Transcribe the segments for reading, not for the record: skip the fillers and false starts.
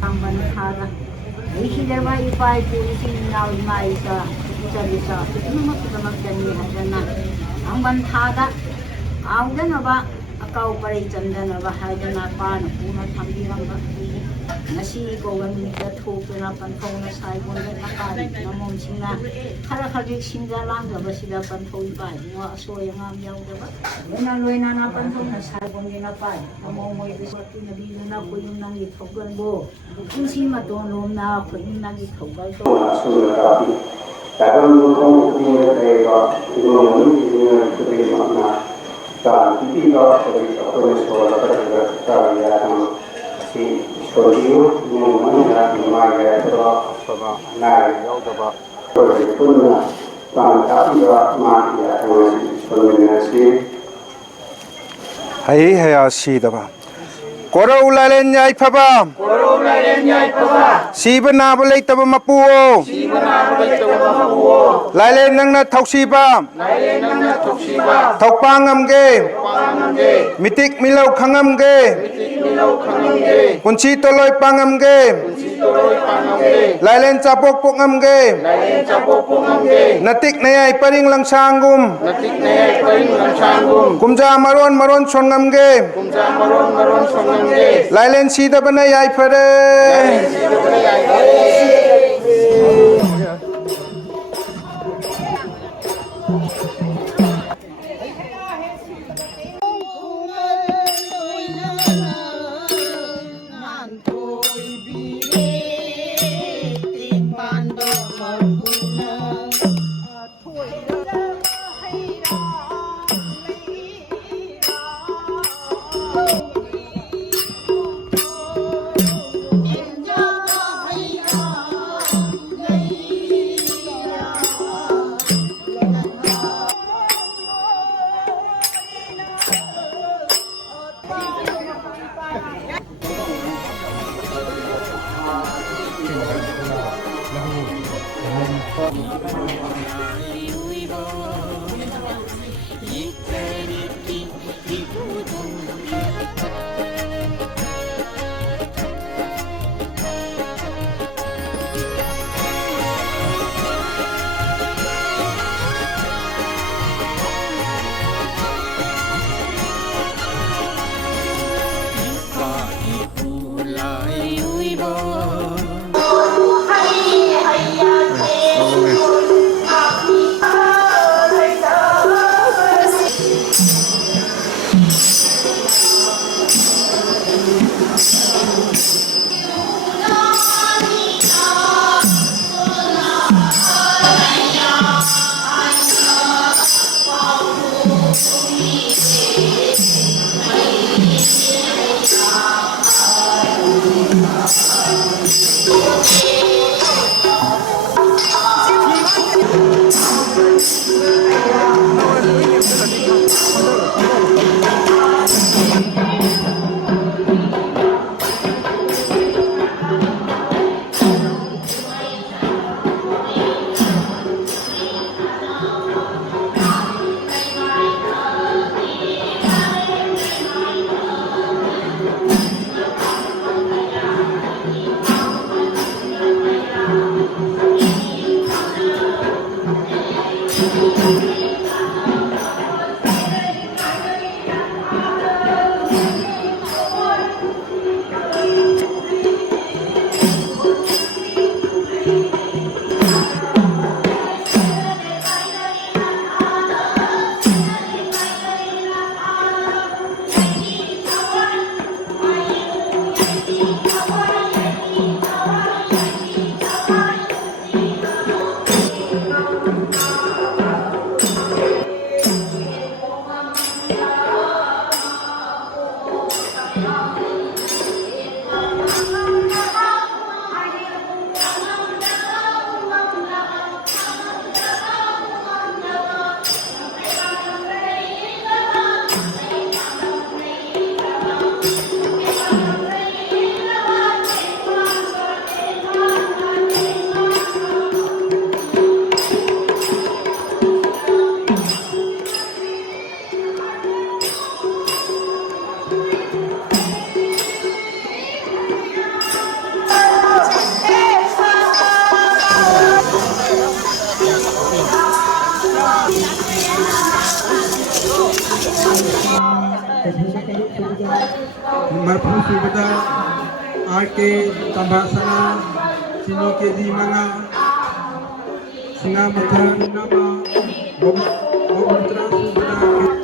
Banthada, Ishidava Ipai, now Maisa, Italisa, Numakani Hadana, Ambanthada, Audanava, a cowparade and then of a Hadana Pan, Puna Tambiranga, Nasi Govan, that open up and phone aside one that Nakari, Namonsina, Karakadi Singalanga, Basida Pantoi Pai, Soyam Yangava, when I learn an up and phone aside one in a pie, a moment is what in the Vina Puyunangi Togan Bo, Kusima don't know now for Yunagi Togal. Hay hayasi Koro ulalen nyai paba. Koro ulalen nyai paba. Siba na balay taba mapuo. Siba na balay taba mapuo. Lalen nang na toksiba. Lalen nang na toksiba. Tokpangam ge. Tokpangam ge. Mitik milaw khangam ge. Mitik milaw khangam ge. Kunci toloy pangam ge. Kunci toloy pangam ge. Lalen capok pokam ge. Lalen capok pokam ge. Natik nayay paring lang sanggum. Natik nayay paring lang sanggum. Kumja maron maron songam ge. Kumja maron maron songam. Lailen sida bana yai pare. Marfu Subada RK Tambasana Sino Kedi Mana Singa Mata Nama Mobutra Subada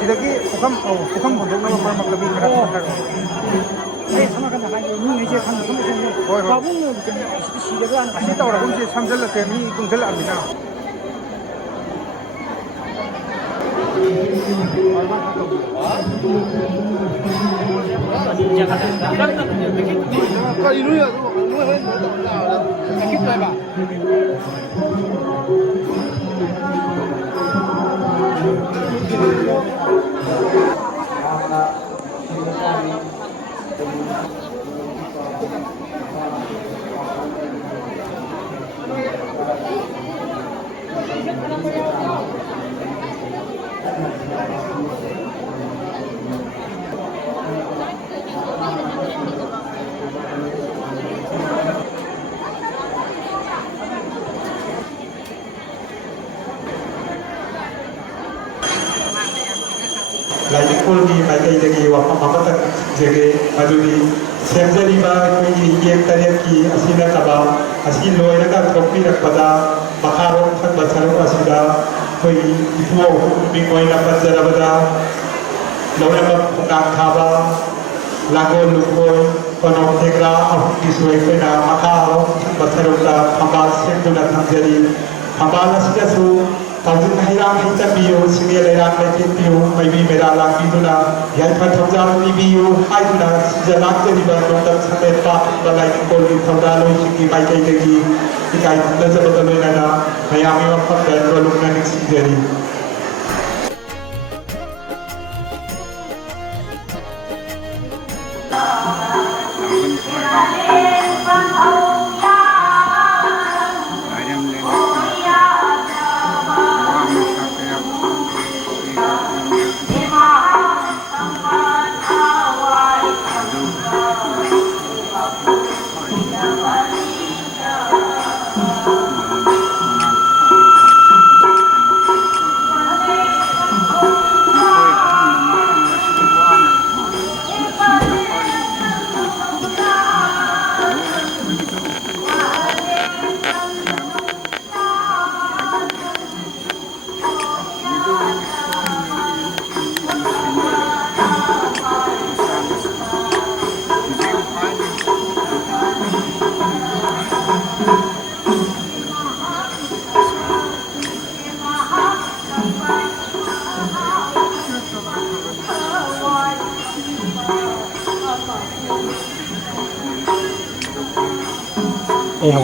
Sidagi ukam bondok nama mar maglabi khara khara. Hey, sama kan nak ni ni je kan sama sama. Hoi hoi. Babu ni bukan isi dah kan. Asi tahu orang si samjal ke ni kungsel amina. 라이콜이 말까이되기 와파마마딱 제게 아주리 샘자리바 그이 이행타리기 아시나카바 아시 로이라가 kop이락바다 마카로 탁바차로 아시다 거의 이부어 빙고이나 빠자라바다 로이라가 공강카바 라고 루코 konotegra ahukisuekena makao 탁바차로가 파바 샘두나 탐자리 파바나 시자수 Tazin Hiram Hitabiu, Simila Piu, maybe Medala Piduna, Yaka Tazan Biu, Haiduna, Jalak River, Dr. Sameta, the like Koli Tazalo, Shiki, Maitaki, Ikai, Lazabana, Miami of Hotel, Rolumanic City.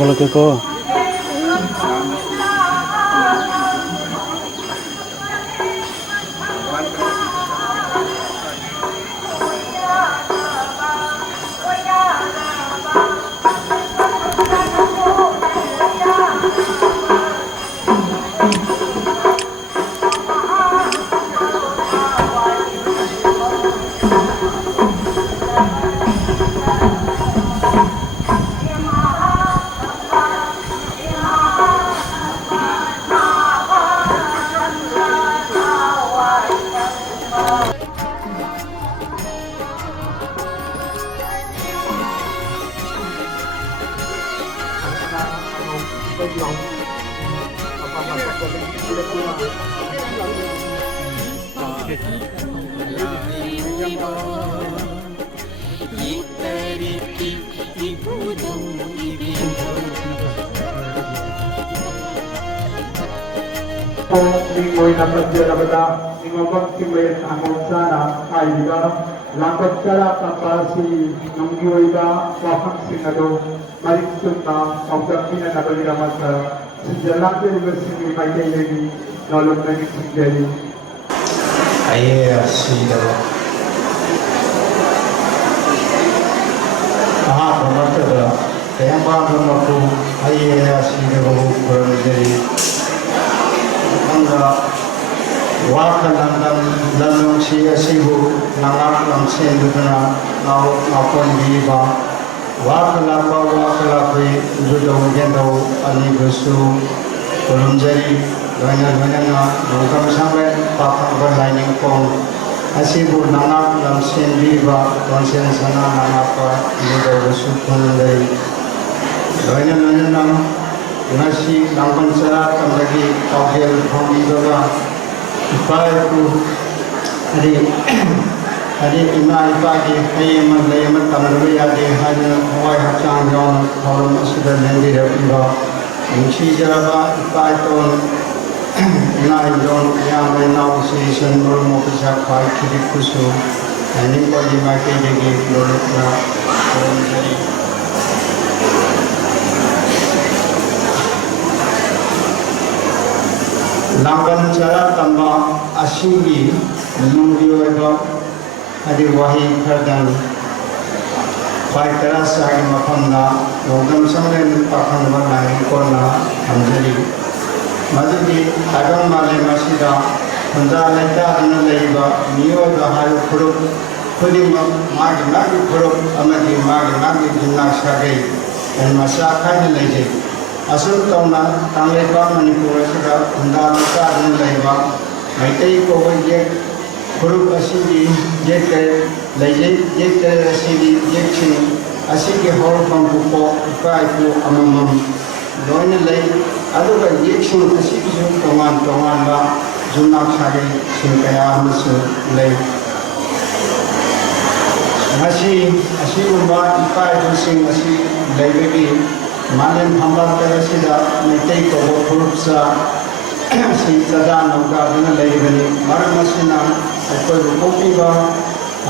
ꯊꯣꯛꯂꯛꯀꯦꯀꯣ Linggoy na pagjarabada, ingobang timay at among sana, kaibiga, lakot kala kapasi ng giyoida, wafang sinado, maliksun na, pagdakin na nabaligaman sa Sijalak University, may kailagi, nolong na nagsinggari. Ayer sido. Pematada, kaya bago ako, ayer sido berjadi. Anda wakalandan lalong siya sibu nangalang senduna napon diba wakalapa judo gendo ani gusu kolumjari banyak na bukan sampai pakang berlaining pong asibu nangalang sendiba konsen sana nangapa judo gusu kolumjari banyak na nasi langgan serat lagi kafir kami juga ibaratku hari imam pagi ayam ayam tamru ya de hari hawai hacang yang kalau sudah nanti dah iba mesti jaraba ibaratun imam yang menau si senur mau bisa kai kiri kusu ini kau dimakai jadi lorukna orang jadi langgan cara tambah asing menunggu itu ada wahai kerdan baik terasa yang makamna logam sampai pakan warna ikona amjadi maju di agam malai masjida anda leta anda leba niwa bahaya kuruk kudi magi kuruk amadi magi jinak sagai dan masyarakat lejai asal tauna tangleba manipur sudah anda mereka anda leba mereka kau je kuruk asli je ke lejai je ke asli je cini asli hal pampuko ikai ku amam loin lej aduh kan je cini asli je tongan lah junak sagai singkaya musuh lej asli umba ikai ku sing asli lejai Manen hambat terasida metai ko kurupsa si sada nauka dana leibani marmasina akoi rupoki ba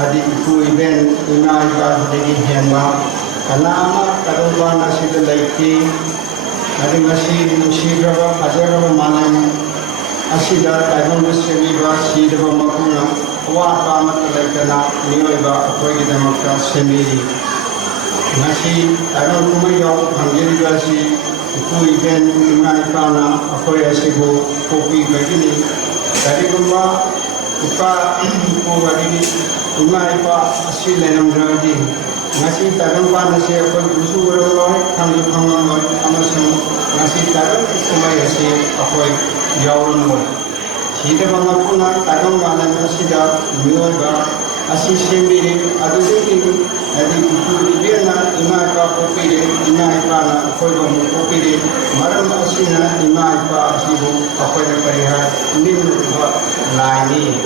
adi iku event ina iba degi hemba kana ama karuba nasida leiki adi masi musibra ajara manen asida taibon musemi ba sidba makuna wa qamat leikana niyoiba akoi gidamakta semiri nasi taman kumai yang hanggiri gasi itu event dengan ikana apa ya sebo kopi begini dari rumah upa mau begini rumah ipa asli lenam jadi nasi taman pa nasi apa usu orang kami pangan amasam nasi taman kumai asli apa jauh nol sida bangga puna taman mana nasi dah mioga asli sendiri ada jadi adi itu dia na imai pa kopi de imai pa na koi ba kopi de maram asina imai pa asibu apa yang perihal nin ba laini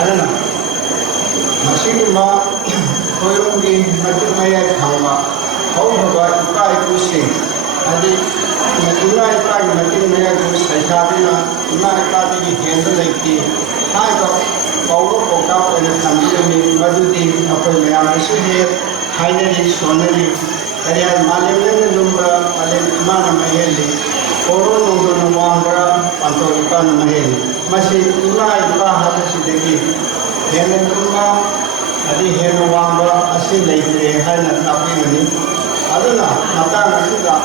ada na masih ma koi rugi macam maya thangba kau ba ipai kusi adi imai pa macam maya kusi saikadi na imai pa di handle lagi hai ba Paulo Pokap oleh kami ini madudi apa yang masih haineri soneri kari malam ni lumba malam mana maheli koron nunggu nuwangga panto ikan maheli masih ipa hati sidegi henen lumba adi henu wangga asin leitre hana tapi ni aduna mata nasuda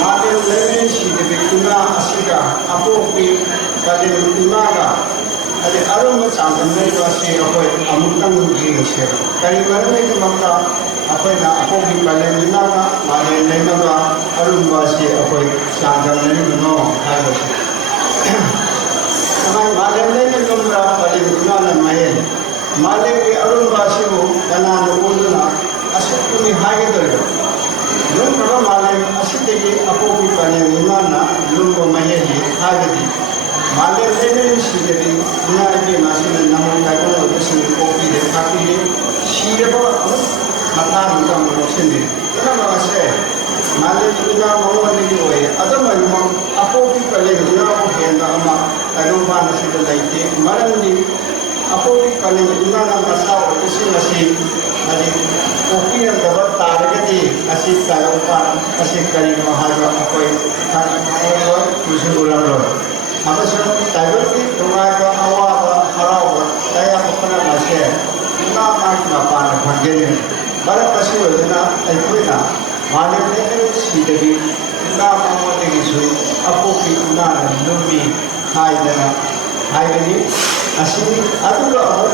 malam lemen sidegi kuna asiga apo pi kali imaga adi arum macam ni wasi apa amutang jingse kari mana ni maka apa na apo pi kali imaga malam lemen ga arum wasi apa sanjam ni no hai wasi Sampai malam lemen lumba kali kuna mahel malam ke arum wasi mu kana nubuduna asuk kuni hai dulu Lung kalau malam asyik lagi apa pun panen mana lung bermain di hari malam ini sendiri mana lagi masih namun kalau ada sendiri kopi dan kapi ni siapa mata muka muka sendiri kenapa masih malam juga mau lagi boleh ada macam apa pun panen mana pun hendak ama kalau mana sudah lagi malam ni apa pun panen mana masalah masih ada kopi yang dapat tarik di asyik kalau asyik kali mahal apa yang tujuh bulan lalu. Apa sebab tarik di rumah itu awal harau saya pernah masih nama apa bagian baru pasti wajibnya itu na malam ini sidegi nama mau diisu apa kita lebih hai ini asyik aduh loh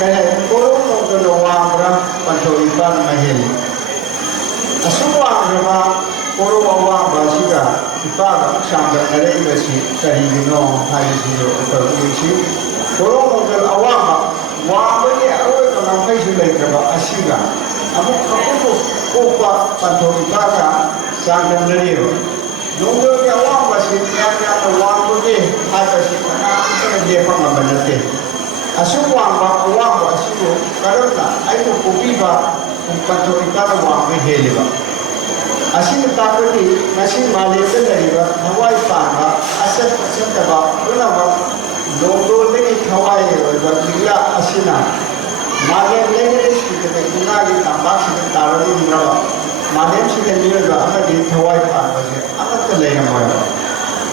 kaya koron nunggu nuwangga panto ikan maheli asumwa nama koron nuwangga siga ipaga sangga nare ibasi kari gino hai siro isi koron nunggu awangga wangga ni awe kanang kai sulai kaba asiga amu kaputo kopa panto ipaga sangga nare nunggu ni awangga si tiada wangga ni hai basi kanang dia pangabanate asuk wangga asiku karena ayo kopi ba panto ikan wangga heliba asin takoti nasi Malaysia dari ba Hawaii panga aset ba kenapa logo lagi Hawaii ba bila asina Malaysia lagi kita guna di tambak kita taruh di mana Malaysia kita ni ba apa di Hawaii panga apa terlebih mana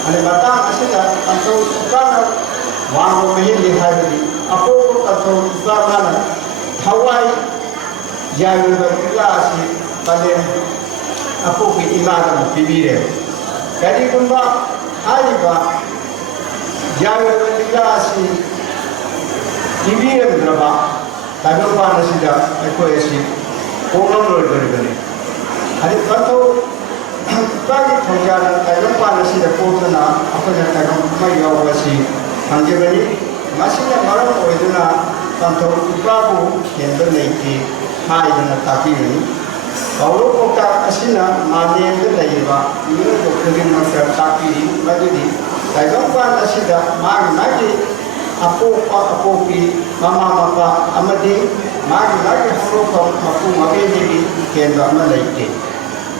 ada batang asina panto ikan wangga maheli hari Apo atau bagaimana Hawaii yang berkelas pada apo imadah bibir. Jadi kumba hari ba yang berkelas bibir berapa? Tapi apa nasidah aku esi orang luar berbeda. Hari batu bagi penjara tapi apa nasidah kotana apa yang kau mai awasi hanya beri masihnya malam itu na kantor ibabu yang berlaki hai dan tapi ini kalau kita asina malam itu lagi ba ini dokterin macam tapi ini lagi di kalau kan asida lagi apa pi mama amadi lagi haro aku mabe jadi kenda malai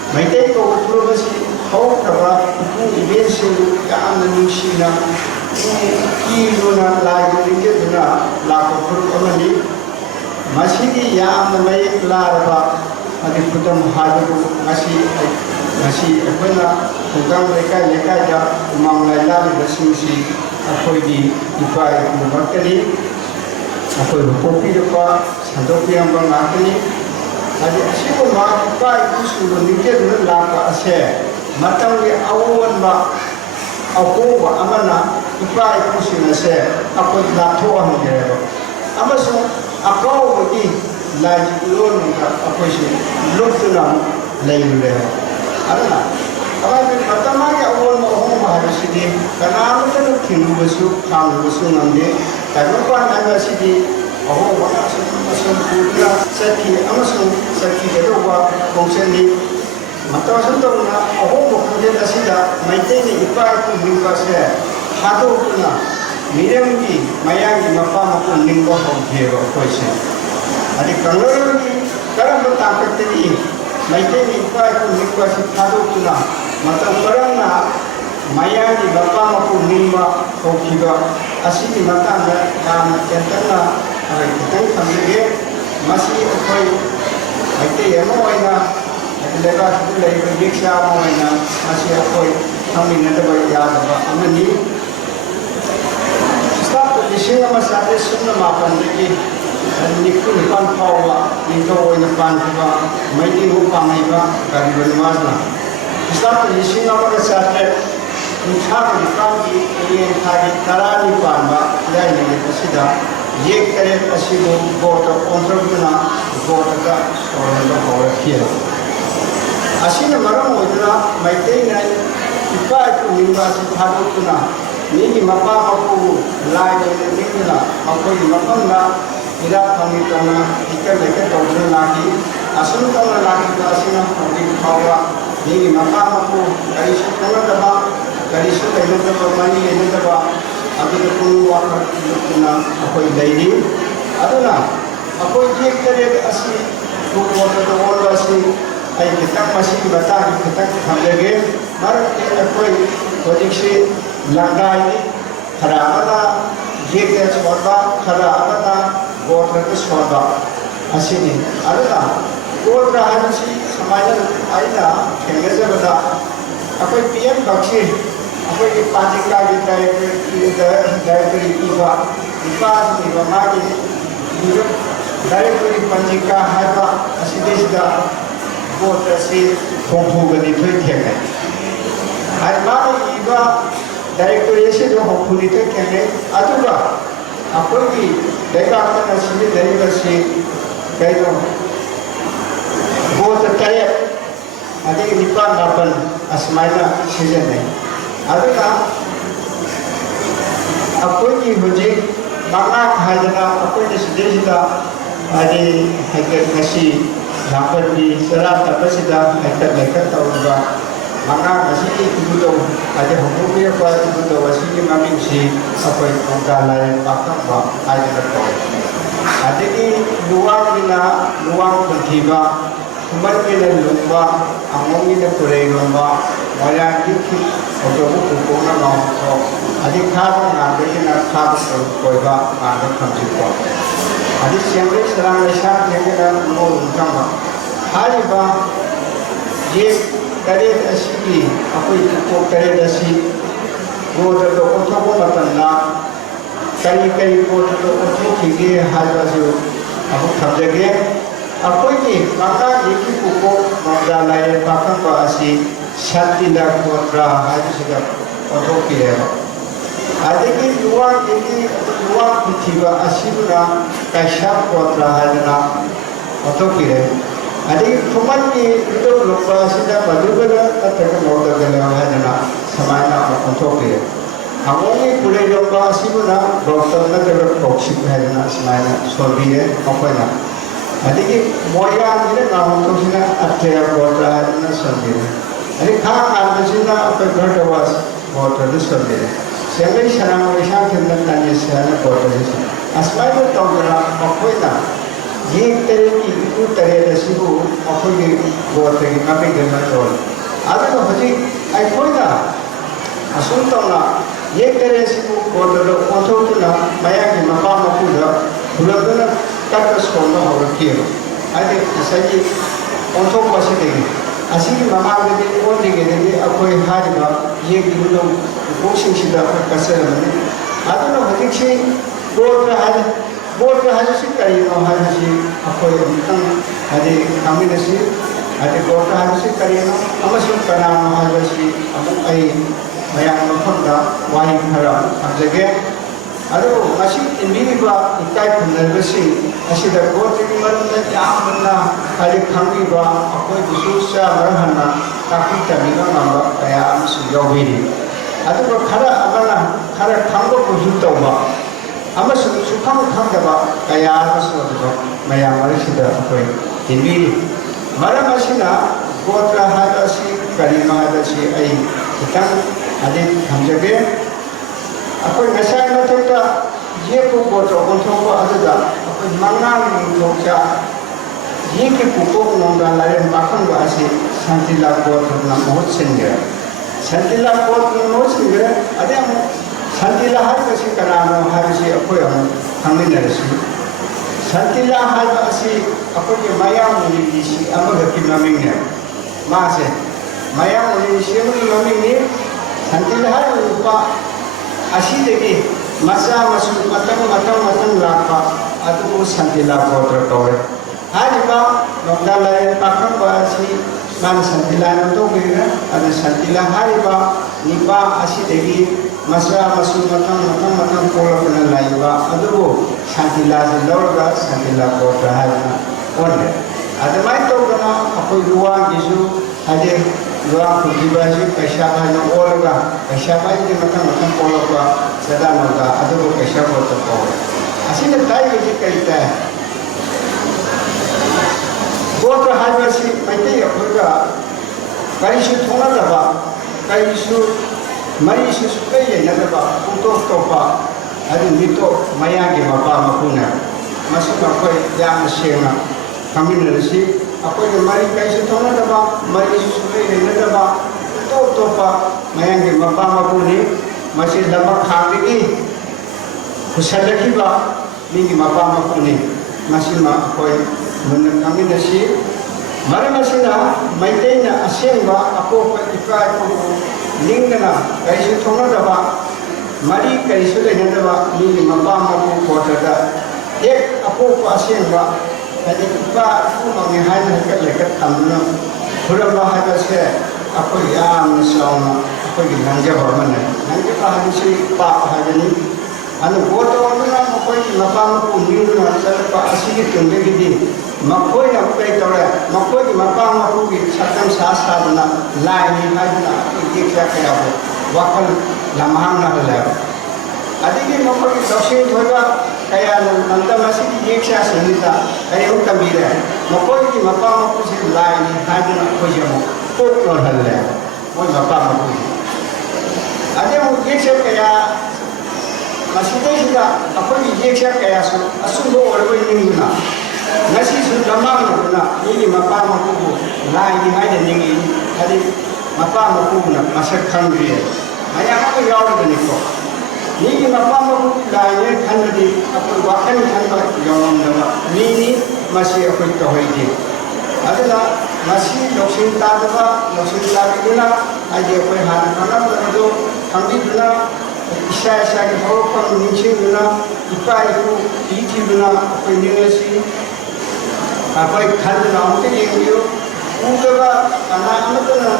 Maitai ko utro basi hau kaba ku ibensu ya amani shina kilo na lagi ringe duna lako furu amani masigi ya amai laraba adi putam hadu masih apana tukang mereka ya umang laila basi si akoi di ipai kumakali akoi kopi depa sandopi yang bangakali Jadi asyik mak ipai kusu nikah dulu laka asy. Matang di awan ba aku ba amana ipai kusu asy. Aku latho ang gero. Amaso ako bagi lagi ulun aku sih lutu nam lain le. Ada Kalau pertama ya awan mau harus di karena aku tu kinu besu kang besu nanti. Kalau kan ada sih Oh, mana masuk pula sakit, amasuk sakit itu apa kongsi ni. Mata masuk tu na, oh bukan dia sida, macam ni ipai tu lingkar saya, hadu puna, miriam ni, mayang ni mapa maupun lingkar hongkiro kuisi. Adik kalau ni, kalau bertangkap tadi, macam ni ipai tu lingkar si hadu puna, mata orang na, mayang ni mapa maupun lingkar hongkiro, asyik ni mata na, centang kita kami masih apa itu yang mana leibakꯁꯤꯗ ꯂꯩꯔꯤꯕ rickshaw ꯑꯃ ꯑꯣꯏꯅ ꯃꯁꯤ ꯑꯩꯈꯣꯏ ꯈꯪꯃꯤꯟꯅꯗꯕ ꯌꯥꯗꯕ ꯑꯃꯅꯤ꯫ ꯏꯁꯇꯥꯞ 1984 94 ꯐꯥꯎꯕ ꯅꯤꯡꯊꯧ ꯑꯣꯏꯅ ꯄꯥꯟꯈꯤꯕ ꯃꯩꯇꯩꯕꯨ ꯄꯥꯡꯉꯤꯕ ꯒꯔꯤꯕ ꯅꯤꯋꯥꯖꯅ ꯏꯁꯇꯥꯞ 1939ꯒꯤ ꯏꯉꯦꯟ ꯊꯥꯒꯤ 10ꯅꯤ ꯄꯥꯟꯕ ꯏꯔꯥꯏ ꯅꯨꯃꯤꯠ ꯑꯁꯤꯗ ꯌꯦꯛ 8 ꯑꯁꯤꯕꯨ ꯕꯣꯠꯇ ꯑꯣꯟꯊꯣꯛꯇꯨꯅ ꯕꯣꯠꯇ ꯁꯣꯔꯍꯣꯟꯕ ꯍꯧꯔꯛꯈꯤ꯫ ꯑꯁꯤꯅ ꯃꯔꯝ ꯑꯣꯏꯗꯨꯅ ꯃꯩꯇꯩꯅ ꯏꯄꯥ ꯏꯄꯨ ꯅꯤꯡꯕ ꯑꯁꯤ ꯊꯥꯗꯣꯛꯇꯨꯅ ꯃꯤꯒꯤ ꯃꯄꯥ ꯃꯄꯨꯕꯨ ꯂꯥꯏ ꯑꯣꯏꯅ ꯅꯤꯡꯗꯨꯅ ꯃꯈꯣꯏꯒꯤ ꯃꯐꯝꯗ ꯏꯔꯥꯠ ꯊꯧꯅꯤ ꯇꯧꯅ ꯏꯀꯠ ꯂꯩꯀꯠ ꯇꯧꯗꯨꯅ ꯂꯥꯛꯈꯤ꯫ ꯑꯁꯨꯝ ꯇꯧꯅ ꯂꯥꯛꯈꯤꯕ ꯑꯁꯤꯅ ꯍꯧꯖꯤꯛ ꯐꯥꯎꯕ ꯃꯤꯒꯤ ꯃꯄꯥ ꯃꯄꯨ ꯀꯔꯤꯁꯨ ꯈꯪꯅꯗꯕ ꯀꯔꯤꯁꯨ ꯂꯩꯅꯗꯕ ꯃꯔꯤ ꯂꯩꯅꯗꯕ ꯑꯗꯨꯗ ꯄꯨꯛꯅꯤꯡ ꯋꯥꯈꯜ ꯄꯤꯗꯨꯅ ꯑꯩꯈꯣꯏ ꯂꯩꯔꯤ꯫ ꯑꯗꯨꯅ ꯑꯩꯈꯣꯏ ꯌꯦꯛ 8 ꯑꯁꯤ ꯕꯣꯠꯇ ꯑꯣꯟꯕ ꯑꯁꯤ ꯑꯩ ꯈꯤꯇꯪ ꯃꯁꯤꯒꯤ ꯃꯇꯥꯡꯗ ꯈꯤꯇꯪ ꯊꯝꯖꯒꯦ꯫ ꯃꯔꯝꯗꯤ ꯑꯩꯈꯣꯏ ꯍꯧꯖꯤꯛꯁꯤ ꯂꯪꯗꯥꯏꯅꯤ, ꯈꯔ ꯑꯃꯅ ꯌꯦꯛꯇ ꯁꯣꯟꯕ, ꯈꯔ ꯑꯃꯅ ꯕꯣꯠꯇ ꯁꯣꯟꯕ ꯑꯁꯤꯅꯤ꯫ ꯑꯗꯨꯅ ꯕꯣꯠꯇ ꯍꯥꯏꯕꯁꯤ ꯁꯨꯃꯥꯏꯅ ꯑꯩꯅ ꯊꯦꯡꯅꯖꯕꯗ ꯑꯩꯈꯣꯏ PM ꯕꯛꯁꯤ ꯑꯩꯈꯣꯏꯒꯤ ꯄꯥꯟꯖꯤꯀꯥꯒꯤ ꯗꯥꯏꯔꯦꯛꯇꯔꯤ ꯄꯤꯕ ꯅꯨꯄꯥꯁꯤꯡ ꯃꯥꯒꯤ ꯗꯥꯏꯔꯦꯛꯇꯔꯤ ꯄꯟꯖꯤꯀꯥ ꯍꯥꯏꯕ ꯑꯁꯤꯗꯩꯁꯤꯗ ꯕꯣꯠ ꯑꯁꯤ ꯍꯨꯝꯐꯨꯒ 2 ꯊꯦꯡꯅꯩ꯫ ꯃꯥꯅ ꯏꯕ ꯗꯥꯏꯔꯦꯛꯇꯔꯤ ꯑꯁꯤꯗ 32 ꯊꯦꯡꯅꯩ꯫ ꯑꯗꯨꯒ ꯑꯩꯈꯣꯏꯒꯤ ꯂꯩꯕꯥꯛꯇꯅ ꯁꯤꯖꯤꯟꯅꯔꯤꯕꯁꯤ ꯀꯩꯅꯣ ꯕꯣꯠ 9 ꯑꯗꯒꯤ 9 ꯑꯁꯨꯃꯥꯏꯅ ꯁꯤꯖꯤꯟꯅꯩ꯫ ꯑꯗꯨꯅ ꯑꯩꯈꯣꯏꯒꯤ ꯍꯧꯖꯤꯛ ꯃꯉꯥꯛ ꯍꯥꯏꯗꯅ ꯑꯩꯈꯣꯏꯅ ꯁꯤꯗꯩꯁꯤꯗ ꯍꯥꯏꯗꯤ ꯍꯩꯀꯠ ꯉꯁꯤ ꯂꯥꯡꯕꯟꯒꯤ ꯆꯔꯥ ꯇꯞꯄꯁꯤꯗ ꯍꯩꯀꯠ ꯂꯩꯀꯠ ꯇꯧꯔꯤꯕ ꯃꯉꯥꯛ ꯑꯁꯤꯒꯤ ꯏꯕꯨꯙꯧ ꯍꯥꯏꯗꯤ ꯍꯧꯗꯣꯛꯄꯤꯔꯛꯄ ꯏꯕꯨꯙꯧ ꯑꯁꯤꯒꯤ ꯃꯃꯤꯡꯁꯤ ꯑꯩꯈꯣꯏ ꯅꯣꯡꯗꯥ ꯂꯥꯏꯔꯦꯟ ꯄꯥꯈꯪꯕ ꯍꯥꯏꯗꯅ ꯀꯧꯏ꯫ ꯑꯗꯒꯤ ꯂꯨꯋꯥꯡꯒꯤꯅ ꯂꯨꯋꯥꯡ ꯈꯨꯟꯊꯤꯕ, ꯈꯨꯃꯟꯒꯤꯅ ꯂꯨꯡꯕ, ꯑꯉꯣꯝꯒꯤꯅ ꯇꯨꯔꯩꯔꯣꯟꯕ, ꯃꯣꯏꯔꯥꯡꯒꯤ ꯍꯧꯗꯣꯛꯄ ꯄꯨꯄꯣꯛꯅ ꯉꯥꯎꯊꯣꯛ, ꯑꯗꯩ ꯈꯥꯕ ꯉꯥꯟꯕꯒꯤꯅ ꯈꯥꯕ ꯀꯣꯏꯕ ꯉꯥꯟꯕ ꯈꯝꯖꯤꯛꯄ, ꯑꯗꯩ ꯆꯦꯡꯕꯩ ꯁꯔꯥꯡ ꯂꯩꯁꯥꯡ ꯊꯦꯡꯒꯅ ꯅꯣꯡ ꯊꯝꯕ ꯍꯥꯏꯔꯤꯕ ꯌꯦꯛ 8 ꯑꯁꯤꯒꯤ ꯑꯩꯈꯣꯏ ꯄꯨꯄꯣꯛ 8 ꯑꯁꯤ ꯕꯣꯠꯇ ꯑꯣꯟꯊꯣꯛꯄ ꯃꯇꯝꯗ kari bot to othok ki haibaju abu thamjage akoi ki maka yeki puko mangda lai pakam ba asi shatila kotra haibisiga othok ki hai adiki duwa yeki duwa pithiba asibura kaisha kotra haibana othok ki hai adiki thuman ki to lokpa sida badugala ataka moda gala haibana samana othok ki hai Amongi pure jomba asibuna dokter na jaba toxic hai na asmana solvi hai apna adiki moya ni na ho sina atya bota hai na solvi ani kha kan sina apna ghar was bota ni solvi sengai sarang isha kinda tani sana bota ni asmana tawra apna ye tere ki u tere rasibu apni bota ki kapi gana rol adu hoji ai koina asunta ये करे सिको कोडलो कोथोकुना माया की मकाम पुदा बुलगना तक स्कोना हो रखियो आदि सही कोथो पासे देगी असी की मकाम में ओ देगे देगे अकोई हाजबा ये गिलो कोशिश सिदा कसर में आदनो हदिक से बोर्ड हाज से करी नो हाज से अकोई तंग आदि कामिन से आदि बोर्ड हाज से करी नो अमसु कना नो हाज से अमु आई mayang mafamda wahi khara amjage ado masi indiriba ikai khunarbasi asida gotri marunda yamna ali khangiba akoi bususha marhanna taki tamina namba kaya amsu yawiri ado khara amana khara khangbo busu tawba amasu sukham khangaba kaya amasu ado mayang arisida akoi indiri maramasina gotra hadasi karima hadasi ai kitang adi hamjage akoi ngasai na thota ye ko boto onthoko aduda akoi mangang thokcha ye ke puko nonga lare bakang ba ase santila boto na mohot sengge santila boto no sengge ade am santila har kasi karano har si akoi am hamin rasi santila har ase akoi ke maya muni si amaga ki naming ne मासे मयाम ओली सेमुनी mummy संतिला है उपा अशी देगी मसा मसु मतंग लापा अदु संतिला पोत्र कौरे हाजिबा नोंदाला पाखं बासी मान संतिला नोंदो गिरा अदु संतिला हाजिबा निपा अशी देगी मसा मसु मतंग पोलकना लाइबा अदु संतिला से लौरगा संतिला पोत्र हाजना ओने अदमाई तो बना अकोई रुआ गिसु हाजे रुआ खुदिबाजी पैसा हाजना ओलगा पैसा बाजी मतंग पोलका सदा नोंदा अदु पैसा पोत्र कौरे असी ने ताई गिजी कइता है गोत्र हाइबसी मैते अखोइगा करिसु थोनादबा करिसु मरिसु सुकै लेनदबा पुतो तोपा अदु मितो मयागे मपा मपुना मसुका कोइ याम सेना कमिनरसी अखोइगा मरि करिसु थोनादबा मरिसु सुकै लेनदबा पुतो तोपा मयागे मपा मपुनी मसि लबा खागि खुसलखिबा मिगी मपा मपुनी मसिमा कोइ मन कमिनसी मरमसिना मैतेना असेंबा अपोप इकाय को लिंगना कैसे थोनदबा मरी कैसे लेनदबा मिगी मपा मपु कोटदा एक अपोप असेंबा हदि इपा कुमंगे हाइन हक लेकर तमना फुरबा हादसे अको याम सौना अको लंजबा मन लंजबा हादिसी पा हादनी अनु गोतो अमना मकोई मपा मपु निंगना चलपा असिगी तुंदेगी मकोई न पे तोरे मकोई मपा मपु की सतम सासाबना लाइनी हाजना एक क्या क्या हो वकल लमहान न हले अदिगी मकोई दोषी होगा कया नंदा मसिगी एक क्या सुनिता अरे उन कबीर है मकोई की मपा मपु से लाइनी हाजना खोजमो को न हले वो मपा मपु अदे वो एक क्या कया मसीदेसिदा अखोई येक्षा कयासु असुबो ओरबो निंगना नसीसु लमांगना निगी मपा मपुबु लाइनि हाइदे निंगी हदि मपा मपुबुना मसक खंग्रिए मयामको यावदनिको निगी मपा मपुबु लाइने खंगदि अखोई वाखन खंबा यावमदबा निनी मसी अखोई तोहैदि अदला मसी लोक्सिन ताबिदुना आइदे अखोई हाना खंगबदो खंगिदुना ईशा की हौरफम निंशिंगुना इपाइकु इथिबुना अखोई निंगसी अखोई खंदना अमते येंगियो उदबा अनामतना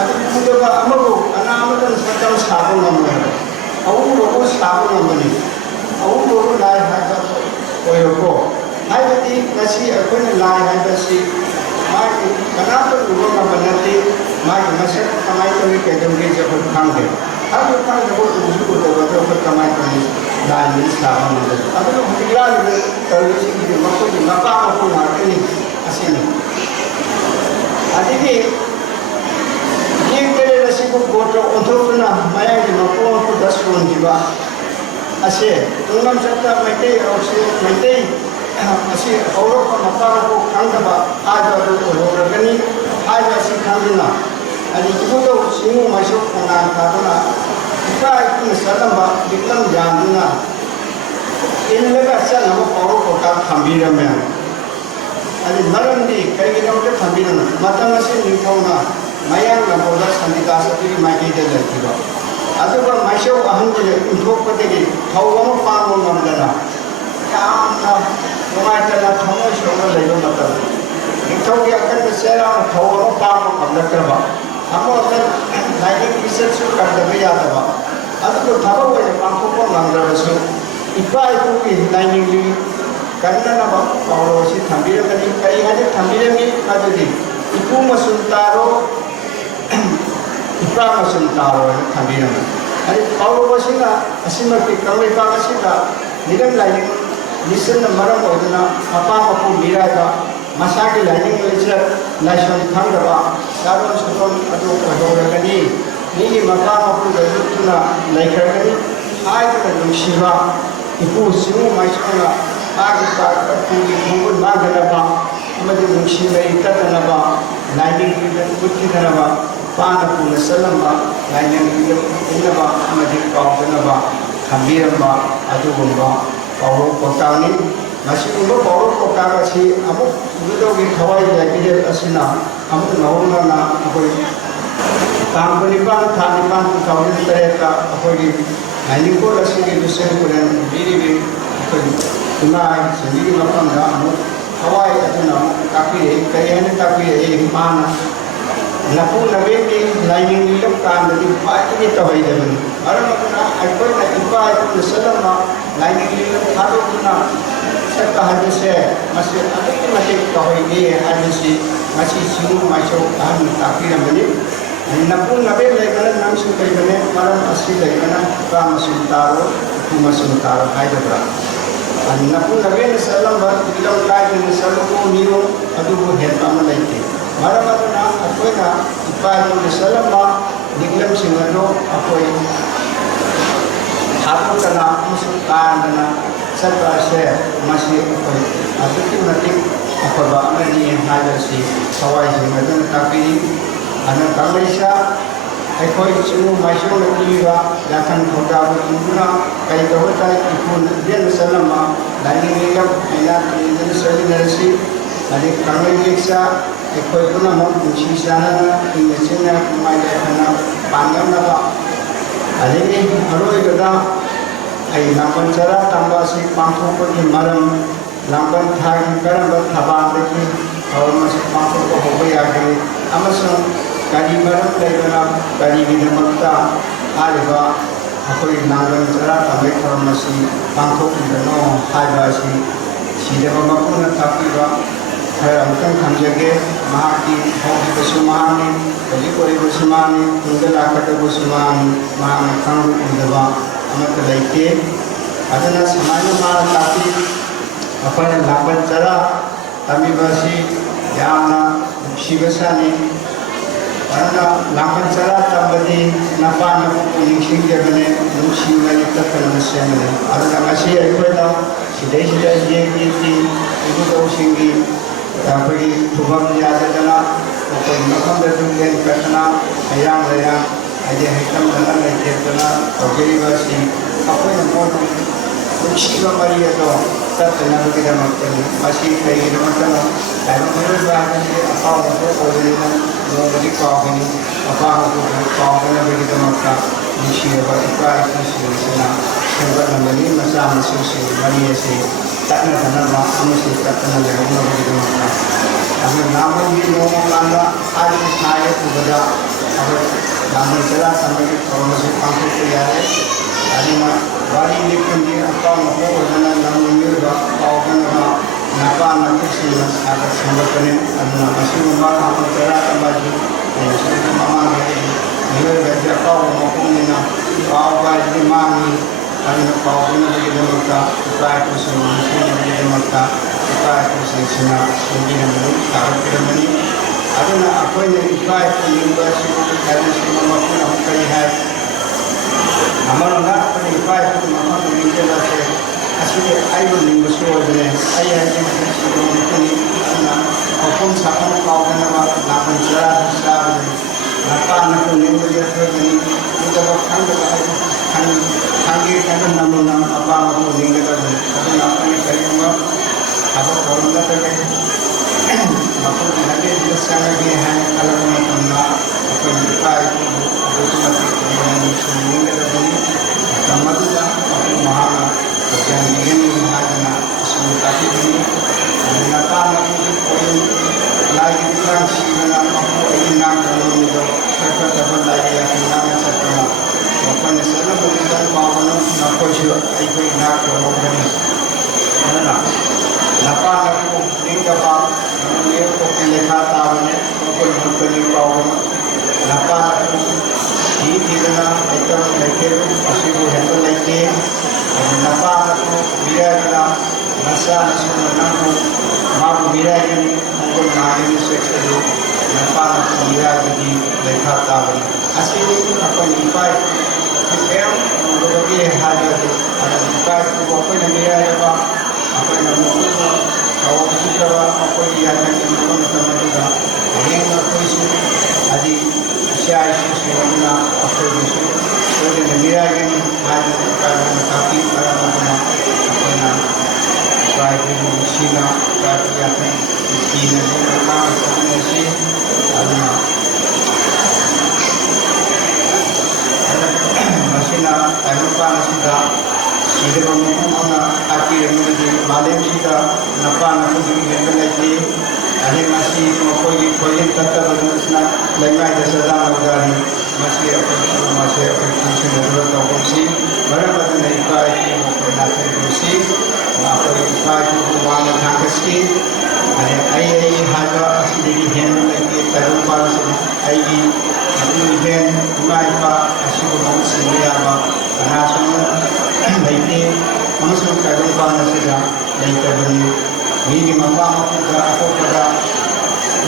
अदु उदबा अमबो अनामतन सतम साबो नमने अउरोबो साबो नमने अउरोबो लाइ हागा ओयोको हाइबदी नसी अखोई लाइ हाइबसी मागी कनातो उबो नमनते मागी मसक कमाई तोई केदमगे जब खांगे अब का जब उसी को तो कमाई करनी लाइन साहब ने अब तो हिला ने तरसी की मको की मका को मारनी असीनी अधिके ये तेरे रसी को गोटो उठोना माया की मको को 10 कोन जीवा असे तुंगम सत्ता मैते और से मैते असे औरो का मका को खांगबा आज तो रोगनी आज असी खांगना अभी तो सिंह मशो कोना कादना इका इतने सलम्बा बिकलम जानना इनमें का अच्छा नमो पौरो कोटा खंबीर में अभी मरंदी कई गिनों के खंबीर में मतलब से निकालना माया नमोदा संधिका सभी मायके दे लेती हो अभी वो मशो अहम के उनको पते की हवाओं पामों नमलना क्या ना तुम्हारे चला थमो शोर ले लो मतलब इतना क्या करते सेरा हवाओं पामों नमलना हमको अगर लाइटिंग रिसर्च करते हुए जाता है अब तो थाबा हुआ है पांपों को मांगना बसो इतना इतना की लाइनिंग ली करना ना बाप और उसी थंबीरे में नहीं कई हैं जो थंबीरे में काजू दी इतना मसुलतारो इतना मसुलतारो है थंबीरे में अरे और वैसे ना असीम की कमरे का वैसे ना निरंतर लाइनिंग निश्चित मरम होना अपा अपू मीरा का मसाकी लाइनिंग लेकर लाइशन थंगवा दारों सुतों अदो अदोरगनी नी मका अपू गजुना लाइकरगनी आज का दुशिवा इपू सिमु माइसोना आगे का पूरी भूगोल मांगनबा मध्य दुशिवा इतनबा लाइनिंग की कुत्तीनबा पान पूर्ण सलम्बा लाइनिंग की इनबा मध्य कावनबा खंबीरबा अदुगुंबा और कोटानी ꯃꯁꯤꯒꯨꯝꯕ ꯄꯥꯎꯔꯧ ꯄꯥꯎꯇꯥꯛ ꯑꯁꯤ ꯑꯃꯨꯛ ꯎꯒꯗꯧꯒꯤ ꯊꯋꯥꯏ ꯂꯩꯕꯤꯔꯦ ꯑꯁꯤꯅ ꯑꯃꯨꯛ ꯅꯧꯍꯧꯅꯅ ꯑꯩꯈꯣꯏ ꯇꯥꯡ 19 ꯊꯥ 9 2007ꯗ ꯑꯩꯈꯣꯏꯒꯤ ꯂꯥꯏꯅꯤꯡꯀꯣꯜ ꯑꯁꯤꯒꯤ ꯂꯨꯆꯤꯡ ꯄꯨꯔꯦꯟ ꯄꯤꯔꯤꯕꯤ ꯑꯩꯈꯣꯏ ꯏꯃꯥ ꯆꯟꯕꯤꯒꯤ ꯃꯐꯝꯗ ꯑꯃꯨꯛ ꯊꯋꯥꯏ ꯑꯗꯨꯅ ꯑꯃꯨꯛ ꯇꯥꯛꯄꯤꯔꯛꯏ ꯀꯔꯤ ꯍꯥꯏꯅ ꯇꯥꯛꯄꯤꯔꯛꯏ ꯃꯥꯅ ꯅꯄꯨ ꯅꯕꯦꯛꯀꯤ ꯂꯥꯏꯅꯤꯡ ꯅꯤꯡꯂꯝ ꯀꯥꯟꯗꯗꯤ ꯈ꯭ꯋꯥꯏꯗꯒꯤ ꯇꯧꯍꯩꯗꯕꯅꯤ ꯃꯔꯝ ꯑꯗꯨꯅ ꯑꯩꯈꯣꯏꯅ ꯏꯄꯥ ꯏꯄꯨꯅ ꯆꯠꯂꯝꯕ ꯂꯥꯏꯅꯤꯡ ꯅꯤꯡꯂꯝ ꯊꯥꯗꯣꯛꯇꯨꯅ ꯆꯠꯄ ꯍꯥꯏꯕꯁꯦ ꯃꯁꯤ ꯑꯗꯨꯛꯀꯤ ꯃꯇꯤꯛ ꯇꯧꯍꯩꯗꯦ ꯍꯥꯏꯕꯁꯤ ꯃꯁꯤ ꯆꯤꯡ ꯃꯥꯏꯁꯧ ꯑꯍꯟꯅ ꯇꯥꯛꯄꯤꯔꯝꯕꯅꯤ ꯅꯄꯨ ꯅꯕꯦꯛ ꯂꯩꯕꯅ ꯅꯪꯁꯨ ꯂꯩꯕꯅꯤ ꯃꯔꯝ ꯑꯁꯤ ꯂꯩꯕꯅ ꯏꯄꯥ ꯃꯁꯨ ꯇꯥꯔꯣ ꯏꯄꯨ ꯃꯁꯨ ꯇꯥꯔꯣ ꯍꯥꯏꯗꯕ꯭ꯔꯥ ꯅꯄꯨ ꯅꯕꯦꯛꯅ ꯆꯠꯂꯝꯕ ꯅꯤꯡꯂꯝ ꯀꯥꯏꯗꯅ ꯆꯠꯂꯨꯕ ꯅꯤꯌꯣꯝ ꯑꯗꯨꯕꯨ ꯍꯦꯟꯕ ꯑꯃ ꯂꯩꯇꯦ ꯃꯔꯝ ꯑꯗꯨꯅ ꯑꯩꯈꯣꯏꯅ ꯏꯄꯥ ꯏꯄꯨꯅ ꯆꯠꯂꯝꯕ ꯅꯤꯡꯂꯝꯁꯤꯡ ꯑꯗꯨ ꯑꯩꯈꯣꯏ ꯊꯥꯗꯣꯛꯇꯅ ꯑꯃꯁꯨꯡ ꯀꯥꯟꯗꯅ ꯆꯠꯄ ꯑꯁꯦ ꯃꯁꯤ ꯑꯩꯈꯣꯏ ꯑꯗꯨꯛꯀꯤ ꯃꯇꯤꯛ ꯑꯐꯕ ꯑꯃꯅꯤ ꯍꯥꯏꯕꯁꯤ ꯊꯋꯥꯏꯁꯤꯡ ꯑꯗꯨꯅ ꯇꯥꯛꯄꯤꯔꯤ ꯑꯗꯨꯅ ꯀꯪꯂꯩꯁꯥ ꯑꯩꯈꯣꯏ ꯆꯤꯡꯎ ꯃꯥꯏꯁꯣꯟꯅ ꯄꯤꯔꯤꯕ ꯌꯥꯊꯪ ꯊꯧꯗꯥꯕ ꯏꯟꯗꯨꯅ ꯀꯩ ꯇꯧꯕ ꯇꯥꯏ ꯏꯄꯨꯅ ꯏꯕꯦꯟꯅ ꯆꯠꯂꯝꯕ ꯂꯥꯏꯅꯤꯡ ꯅꯤꯡꯂꯝ ꯑꯩꯅ ꯇꯨꯡꯏꯟꯗꯨꯅ ꯆꯠꯃꯤꯟꯅꯔꯁꯤ ꯑꯗꯩ ꯀꯪꯂꯩ ꯌꯦꯛꯆꯥ ꯑꯩꯈꯣꯏ ꯄꯨꯝꯅꯃꯛ ꯅꯨꯡꯁꯤ ꯆꯥꯟꯅꯅ ꯏꯪꯅ ꯆꯤꯡꯅ ꯅꯨꯡꯉꯥꯏ ꯌꯥꯏꯐꯅ ꯄꯥꯡꯅꯅꯕ ꯑꯗꯒꯤ ꯑꯔꯣꯏꯕꯗ ꯑꯩ ꯂꯥꯡꯕꯟ ꯆꯔꯥ ꯇꯝꯕ ꯑꯁꯤ ꯄꯥꯡꯊꯣꯛꯄꯒꯤ ꯃꯔꯝ ꯂꯥꯡꯕꯟ ꯊꯥꯒꯤ ꯀꯔꯝꯕ ꯊꯕꯥꯗꯒꯤ ꯊꯧꯔꯝ ꯑꯁꯤ ꯄꯥꯡꯊꯣꯛꯄ ꯍꯧꯕ ꯌꯥꯒꯅꯤ ꯑꯃꯁꯨꯡ ꯀꯔꯤ ꯃꯔꯝ ꯂꯩꯕꯅ ꯀꯔꯤꯒꯤꯗꯃꯛꯇ ꯍꯥꯏꯔꯤꯕ ꯑꯩꯈꯣꯏ ꯂꯥꯡꯕꯟ ꯆꯔꯥ ꯇꯝꯕꯒꯤ ꯊꯧꯔꯝ ꯑꯁꯤ ꯄꯥꯡꯊꯣꯛꯂꯤꯕꯅꯣ ꯍꯥꯏꯕ ꯑꯁꯤ ꯁꯤꯗꯕ ꯃꯄꯨꯅ ꯇꯥꯛꯄꯤꯕ ꯈꯔ ꯑꯃꯨꯛꯇꯪ ꯊꯝꯖꯒꯦ ꯃꯍꯥꯛꯀꯤ ꯍꯧꯈꯤꯕꯁꯨ ꯃꯍꯥꯛꯅꯤ ꯍꯧꯖꯤꯛ ꯑꯣꯏꯔꯤꯕꯁꯨ ꯃꯍꯥꯛꯅꯤ ꯇꯨꯡꯗ ꯂꯥꯛꯀꯗꯕꯁꯨ ꯃꯍꯥꯛꯅꯤ ꯃꯍꯥꯛꯅ ꯈꯪꯕ ꯎꯗꯕ ꯑꯃꯠꯇ ꯂꯩꯇꯦ ꯑꯗꯨꯅ ꯁꯨꯃꯥꯏꯅ ꯃꯥꯅ ꯇꯥꯛꯄꯤ ꯑꯩꯈꯣꯏꯅ ꯂꯥꯡꯕꯟ ꯆꯔꯥ ꯇꯝꯕꯤꯕ ꯑꯁꯤ ꯌꯥꯝꯅ ꯅꯨꯡꯁꯤꯕ ꯁꯥꯅꯤ ꯑꯗꯨꯅ ꯂꯥꯡꯕꯟ ꯆꯔꯥ ꯇꯝꯕꯗꯤ ꯅꯄꯥ ꯅꯄꯨꯕꯨ ꯅꯤꯡꯁꯤꯡꯖꯕꯅꯤ ꯅꯨꯡꯁꯤꯕꯅꯤ ꯇꯠꯇꯅ ꯁꯦꯝꯕꯅꯤ ꯑꯗꯨꯅ ꯉꯁꯤ ꯑꯩꯈꯣꯏꯅ ꯁꯤꯗꯩꯁꯤꯗ ꯌꯦꯛꯀꯤ ꯏꯕꯨꯙꯧꯁꯤꯡꯒꯤ ꯑꯩꯈꯣꯏꯒꯤ ꯈꯨꯕꯝ ꯌꯥꯗꯗꯅ ꯑꯩꯈꯣꯏ ꯃꯐꯝꯗ ꯂꯦꯟ ꯀꯠꯇꯅ ꯑꯌꯥꯝ ꯂꯩꯌꯥꯝ ꯍꯥꯏꯗꯤ ꯍꯩꯇꯝꯗꯅ ꯂꯩꯇꯦꯗꯅ ꯇꯧꯖꯔꯤꯕ ꯑꯁꯤ ꯑꯩꯈꯣꯏꯅ ꯃꯣꯏꯕꯨ ꯅꯨꯡꯁꯤꯕ ꯃꯔꯤ ꯑꯗꯣ ꯇꯠꯇꯅꯕꯒꯤꯗꯃꯛꯇꯅꯤ ꯃꯁꯤ ꯀꯔꯤꯒꯤꯗꯃꯛꯇꯅꯣ ꯇꯥꯏꯕꯪ ꯃꯤꯑꯣꯏꯕ ꯍꯥꯏꯕꯁꯤ ꯑꯄꯥꯝꯕ ꯑꯣꯏꯕꯅꯤꯅ ꯅꯣꯡꯃꯗꯤ ꯀꯥꯎꯒꯅꯤ ꯑꯄꯥꯝꯕꯗꯨ ꯀꯥꯎꯗꯅꯕꯒꯤꯗꯃꯛꯇ ꯅꯨꯡꯁꯤꯔꯕ ꯏꯄꯥ ꯏꯄꯨꯁꯤꯡꯁꯤꯅ ꯁꯦꯝꯒꯠꯂꯝꯕꯅꯤ ꯃꯆꯥ ꯃꯁꯨꯁꯤꯡ ꯃꯔꯤ ꯑꯁꯤ ꯇꯠꯅꯗꯅꯕ ꯑꯃꯁꯨꯡ ꯇꯠꯇꯅ ꯂꯩꯍꯧꯅꯕꯒꯤꯗꯃꯛꯇ ꯑꯗꯨꯅ ꯂꯥꯡꯕꯟꯒꯤ ꯅꯣꯡꯃ ꯀꯥꯟꯗ ꯍꯥꯏꯔꯤꯕ ꯊꯥ ꯎꯕꯗ ꯑꯩꯈꯣꯏ ꯂꯥꯡꯕꯟ ꯆꯔꯥ ꯇꯝꯕꯒꯤ ꯊꯧꯔꯝ ꯑꯁꯤ ꯄꯥꯡꯊꯣꯛꯄ ꯌꯥꯔꯦ ꯑꯗꯨꯅ ꯋꯥꯔꯤ ꯂꯤꯛꯄꯒꯤ ꯑꯄꯥꯝꯕ ꯑꯣꯏꯕꯅ ꯂꯝꯒꯤ ꯃꯤꯑꯣꯏꯕ ꯀꯥꯎꯗꯅꯕ ꯅꯄꯥ ꯅꯄꯨꯁꯤꯡꯅ ꯁꯥꯒꯠ ꯁꯦꯝꯒꯠꯄꯅꯤ ꯑꯗꯨꯅ ꯑꯁꯤꯒꯨꯝꯕ ꯂꯥꯡꯕꯟ ꯆꯔꯥ ꯇꯝꯕꯁꯤ ꯑꯩꯅꯁꯨ ꯃꯃꯥꯡꯗ ꯃꯤꯑꯣꯏꯕꯒꯤ ꯑꯐꯥꯎꯕ ꯃꯄꯨꯅꯤꯅ ꯀꯥꯎꯕ ꯍꯥꯏꯕꯗꯤ ꯃꯥꯡꯉꯤ ꯑꯗꯨꯅ ꯀꯥꯎꯗꯅꯕꯒꯤꯗꯃꯛꯇ ꯏꯄꯥ ꯏꯄꯨꯁꯤꯡ ꯅꯤꯡꯁꯤꯡꯅꯕꯒꯤꯗꯃꯛꯇ ꯏꯄꯥ ꯏꯄꯨꯁꯤꯡꯁꯤꯅ ꯁꯦꯝꯕꯤꯔꯝꯕꯅꯤ ꯁꯥꯒꯠꯄꯤꯔꯝꯕꯅꯤ ꯑꯗꯨꯅ ꯑꯩꯈꯣꯏꯅ ꯏꯄꯥ ꯏꯄꯨ ꯅꯤꯡꯕ ꯑꯁꯤꯕꯨ ꯍꯥꯏꯕꯁꯤꯡꯕ ꯃꯄꯨꯅ ꯑꯃꯨꯛ ꯀꯔꯤ ꯍꯥꯏ ꯑꯃꯔꯣꯝꯗ ꯑꯩꯈꯣꯏꯅ ꯏꯄꯥ ꯏꯄꯨ ꯃꯐꯝꯗ ꯅꯤꯡꯖꯕꯁꯦ ꯑꯁꯤꯗꯤ ꯑꯩꯕꯨ ꯅꯤꯡꯕꯁꯨ ꯑꯣꯏꯕꯅꯦ ꯑꯩ ꯍꯥꯏꯁꯦ ꯅꯨꯡꯁꯤꯕ ꯃꯄꯨꯅꯤ ꯑꯗꯨꯅ ꯃꯐꯝ ꯁꯥꯐꯝ ꯀꯥꯎꯗꯅꯕ ꯂꯥꯡꯕꯟ ꯆꯔꯥꯁꯨ ꯆꯥꯕꯅꯤ ꯅꯄꯥ ꯅꯄꯨ ꯅꯤꯡꯕꯒꯤ ꯑꯁꯣꯏꯕꯅꯤ ꯎꯗꯕ ꯈꯪꯗꯕ ꯍꯥꯏꯕ ꯈꯪꯒꯦ ꯈꯪꯗꯅ ꯑꯄꯥ ꯃꯄꯨ ꯅꯤꯡꯒꯗꯕꯅꯤ ꯑꯗꯨꯅ ꯑꯩꯈꯣꯏꯅ ꯀꯔꯤꯒꯨꯝꯕ ꯊꯕꯛ ꯊꯧꯔꯝ ꯅꯠꯇ꯭ꯔꯒ ꯃꯐꯝꯒꯤ ꯂꯝꯕꯤꯁꯤꯗ ꯆꯪꯉꯒꯦ ꯍꯥꯏꯅ ꯈꯜꯂꯛꯄ ꯃꯇꯝꯗ ꯑꯩꯈꯣꯏꯅ ꯏꯄꯥ ꯏꯄꯨꯕꯨ ꯑꯗꯨꯛꯀꯤ ꯃꯇꯤꯛ ꯅꯤꯡꯒꯗꯕꯅꯤ ꯃꯇꯝ ꯑꯗꯨꯗ ꯃꯄꯨ ꯃꯍꯥꯛꯅ ꯊꯧꯖꯥꯟꯕꯤꯒꯅꯤ ꯍꯥꯏꯗꯅ ꯑꯁꯤꯕꯨ ꯇꯥꯛꯄꯤꯕꯅꯤ ꯑꯗꯨꯅ ꯅꯄꯥ ꯅꯄꯨꯒꯤ ꯄꯣꯠꯂꯨꯝ ꯂꯥꯏꯒꯤ ꯈꯨꯠꯊꯥꯡ ꯁꯤꯕꯅ ꯃꯄꯨ ꯑꯩꯒꯤ ꯉꯥꯡꯗꯕ ꯃꯤꯗꯣ ꯐꯠꯇꯕ ꯂꯥꯏꯒꯤ ꯌꯥꯊꯪ ꯉꯥꯡꯅ ꯆꯠꯄꯅ ꯃꯈꯣꯏꯅ ꯆꯠꯅꯕꯗꯨꯗ ꯄꯥꯎꯕꯅ ꯃꯈꯣꯏꯁꯨ ꯑꯩꯈꯣꯏ ꯉꯥꯛ ꯇꯧꯍꯧꯒꯅꯤ ꯑꯗꯨꯅ ꯅꯄꯥ ꯅꯄꯨ ꯅꯤꯡꯗꯕ ꯃꯤꯑꯣꯏ ꯂꯩꯈꯥ ꯇꯥꯕꯅꯤ ꯃꯈꯣꯏ ꯃꯨꯠꯀꯅꯤ ꯀꯥꯎꯒꯅꯤ ꯅꯄꯥ ꯅꯄꯨ ꯊꯤꯗꯅ ꯂꯩꯇꯕ ꯂꯩꯇꯦ ꯑꯁꯤꯕꯨ ꯍꯦꯟꯕ ꯂꯩꯇꯦ ꯑꯗꯨ ꯅꯄꯥ ꯅꯄꯨ ꯃꯤꯔꯥꯏꯕꯅ ꯅꯆꯥ ꯅꯁꯨꯅ ꯅꯪꯕꯨ ꯃꯥꯕꯨ ꯃꯤꯔꯥꯏꯒꯅꯤ ꯃꯈꯣꯏ ꯅꯥꯒꯅꯤ ꯁꯦꯛꯁꯗꯨ ꯅꯄꯥ ꯅꯄꯨ ꯃꯤꯔꯥꯏꯕꯒꯤ ꯂꯩꯈꯥ ꯇꯥꯕꯅꯤ ꯑꯁꯤꯅꯤ ꯑꯩꯈꯣꯏꯅ ꯏꯄꯥ ꯏꯄꯨ ꯀꯌꯥꯝ ꯎꯔꯕꯒꯦ ꯍꯥꯏꯕꯗꯨ ꯑꯗꯨꯅ ꯏꯄꯥ ꯏꯄꯨꯕꯨ ꯑꯩꯈꯣꯏꯅ ꯃꯤꯔꯥꯏꯔꯕ ꯑꯩꯈꯣꯏꯅ ꯃꯈꯣꯏꯕꯨ ꯇꯧꯕꯤꯗ꯭ꯔꯕ ꯑꯩꯈꯣꯏꯒꯤ ꯌꯥꯊꯪ ꯏꯟꯕ ꯃꯇꯝ ꯑꯗꯨꯗ ꯍꯌꯦꯡ ꯑꯩꯈꯣꯏꯁꯨ ꯍꯥꯏꯗꯤ ꯏꯆꯥ ꯏꯁꯨꯁꯤꯡ ꯑꯗꯨꯅ ꯑꯩꯈꯣꯏꯕꯨꯁꯨ ꯁꯣꯏꯗꯅ ꯃꯤꯔꯥꯏꯒꯅꯤ ꯍꯥꯏꯗꯅ ꯏꯄꯥ ꯏꯄꯨꯅ ꯇꯥꯛꯄꯤ ꯃꯔꯝ ꯑꯗꯨꯅ ꯑꯩꯈꯣꯏꯅ ꯏꯄꯥ ꯏꯄꯥ ꯏꯄꯨꯕꯨ ꯅꯨꯡꯁꯤꯅ ꯀꯥꯏ ꯌꯥꯊꯪ ꯀꯤꯅ ꯂꯨꯅ ꯅꯥꯟꯅ ꯆꯠꯃꯤꯟꯅꯁꯤ ꯑꯗꯨꯅ ꯃꯁꯤꯅ ꯇꯥꯏꯕꯪꯄꯥꯟ ꯑꯁꯤꯗ ꯁꯤꯗꯕ ꯃꯐꯝ ꯑꯃ ꯇꯥꯛꯄꯤꯔꯝꯕꯗꯤ ꯃꯥꯂꯦꯝꯁꯤꯗ ꯅꯄꯥ ꯅꯄꯨꯗꯒꯤ ꯍꯦꯟꯕ ꯂꯩꯇꯦ ꯑꯍꯤꯡ ꯑꯁꯤ ꯃꯈꯣꯏꯒꯤ ꯈꯣꯏꯖꯤꯟ ꯇꯠꯇꯕꯗꯨꯅ ꯂꯩꯃꯥꯏꯗ ꯆꯗꯥ ꯂꯧꯗꯥꯔꯤ ꯃꯁꯤ ꯑꯩꯈꯣꯏ ꯄꯨꯝꯅꯃꯛ ꯑꯁꯤ ꯑꯩꯈꯣꯏ ꯈꯪꯁꯤꯟꯅꯗꯨꯅ ꯇꯧꯒꯨꯝꯁꯤ ꯃꯔꯝ ꯑꯗꯨꯅ ꯏꯄꯥ ꯏꯄꯨ ꯃꯈꯣꯏ ꯅꯥꯊꯩꯒꯨꯝꯁꯤ ꯑꯩꯈꯣꯏ ꯏꯄꯥ ꯏꯄꯨꯕꯨ ꯋꯥꯡꯅ ꯊꯥꯡꯒꯠꯁꯤ ꯑꯩ ꯍꯥꯏꯕ ꯑꯁꯤꯗꯒꯤ ꯍꯦꯟꯕ ꯂꯩꯇꯦ ꯇꯥꯏꯕꯪꯄꯥꯟ ꯑꯁꯤꯗ ꯑꯩꯒꯤ ꯏꯕꯦꯟ ꯏꯃꯥ ꯏꯄꯥ ꯑꯁꯤꯕꯨ ꯃꯍꯨꯠ ꯁꯤꯟꯕ ꯌꯥꯕ ꯀꯅꯥꯁꯨ ꯂꯩꯇꯦ ꯑꯃꯁꯨꯡ ꯇꯥꯏꯕꯪꯄꯥꯟ ꯑꯁꯤꯗ ꯂꯩꯇꯕꯅꯤ ꯃꯤꯒꯤ ꯃꯄꯥ ꯃꯄꯨꯗ ꯑꯇꯣꯞꯄꯗ